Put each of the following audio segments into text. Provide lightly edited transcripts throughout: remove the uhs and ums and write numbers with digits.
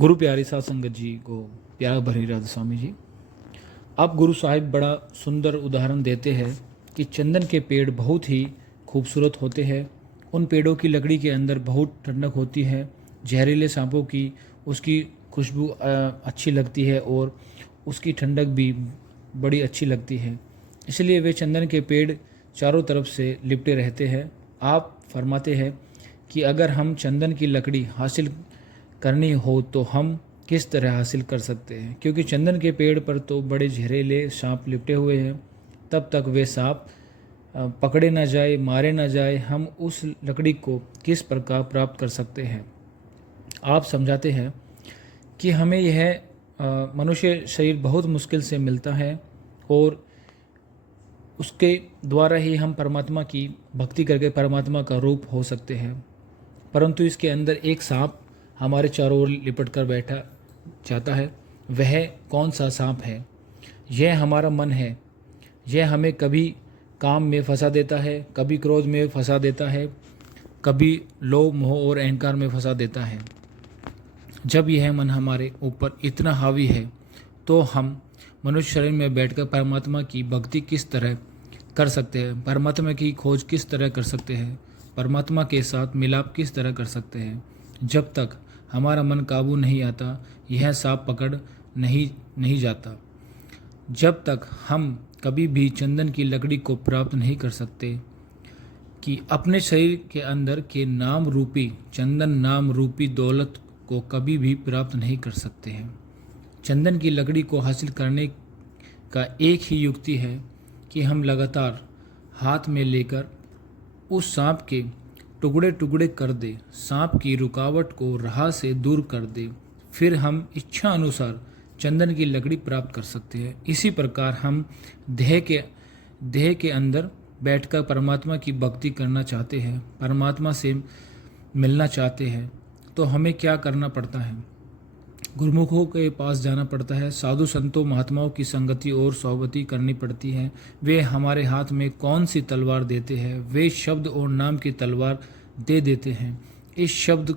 गुरु प्यारी साध संगत जी को प्यार भरी राधा स्वामी जी। अब गुरु साहिब बड़ा सुंदर उदाहरण देते हैं कि चंदन के पेड़ बहुत ही खूबसूरत होते हैं। उन पेड़ों की लकड़ी के अंदर बहुत ठंडक होती है। जहरीले सांपों की उसकी खुशबू अच्छी लगती है और उसकी ठंडक भी बड़ी अच्छी लगती है। इसलिए वे चंदन के पेड़ चारों तरफ से लिपटे रहते हैं। आप फरमाते हैं कि अगर हम चंदन की लकड़ी हासिल करनी हो तो हम किस तरह हासिल कर सकते हैं, क्योंकि चंदन के पेड़ पर तो बड़े जहरीले सांप लिपटे हुए हैं। तब तक वे सांप पकड़े ना जाए, मारे ना जाए, हम उस लकड़ी को किस प्रकार प्राप्त कर सकते हैं। आप समझाते हैं कि हमें यह मनुष्य शरीर बहुत मुश्किल से मिलता है और उसके द्वारा ही हम परमात्मा की भक्ति करके परमात्मा का रूप हो सकते हैं। परंतु इसके अंदर एक सांप हमारे चारों ओर लिपट कर बैठा जाता है। वह कौन सा सांप है? यह हमारा मन है। यह हमें कभी काम में फंसा देता है, कभी क्रोध में फंसा देता है, कभी लोभ मोह और अहंकार में फंसा देता है। जब यह मन हमारे ऊपर इतना हावी है तो हम मनुष्य शरीर में बैठकर परमात्मा की भक्ति किस तरह कर सकते हैं, परमात्मा की खोज किस तरह कर सकते हैं, परमात्मा के साथ मिलाप किस तरह कर सकते हैं। जब तक हमारा मन काबू नहीं आता, यह सांप पकड़ नहीं जाता। जब तक हम कभी भी चंदन की लकड़ी को प्राप्त नहीं कर सकते कि अपने शरीर के अंदर के नाम रूपी चंदन नाम रूपी दौलत को कभी भी प्राप्त नहीं कर सकते हैं। चंदन की लकड़ी को हासिल करने का एक ही युक्ति है कि हम लगातार हाथ में लेकर उस सांप के टुकड़े टुकड़े कर दे, सांप की रुकावट को राह से दूर कर दे, फिर हम इच्छा अनुसार चंदन की लकड़ी प्राप्त कर सकते हैं। इसी प्रकार हम देह के अंदर बैठकर परमात्मा की भक्ति करना चाहते हैं, परमात्मा से मिलना चाहते हैं, तो हमें क्या करना पड़ता है? गुरुमुखों के पास जाना पड़ता है, साधु संतों महात्माओं की संगति और सोहबती करनी पड़ती है। वे हमारे हाथ में कौन सी तलवार देते हैं? वे शब्द और नाम की तलवार दे देते हैं। इस शब्द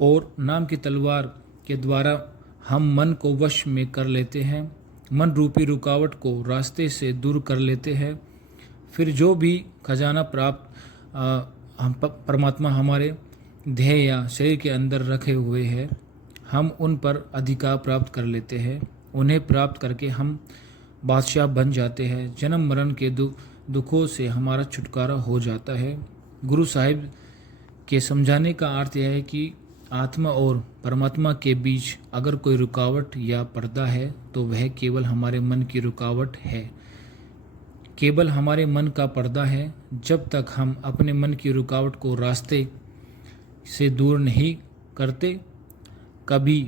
और नाम की तलवार के द्वारा हम मन को वश में कर लेते हैं, मन रूपी रुकावट को रास्ते से दूर कर लेते हैं। फिर जो भी खजाना प्राप्त परमात्मा हमारे देह या शरीर के अंदर रखे हुए हैं, हम उन पर अधिकार प्राप्त कर लेते हैं। उन्हें प्राप्त करके हम बादशाह बन जाते हैं। जन्म मरण के दुखों से हमारा छुटकारा हो जाता है। गुरु साहिब के समझाने का अर्थ यह है कि आत्मा और परमात्मा के बीच अगर कोई रुकावट या पर्दा है तो वह केवल हमारे मन की रुकावट है, केवल हमारे मन का पर्दा है। जब तक हम अपने मन की रुकावट को रास्ते से दूर नहीं करते, कभी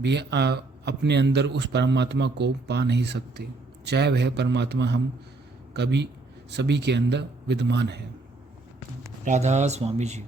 भी अपने अंदर उस परमात्मा को पा नहीं सकते, चाहे वह परमात्मा हम कभी सभी के अंदर विद्यमान है। राधा स्वामी जी।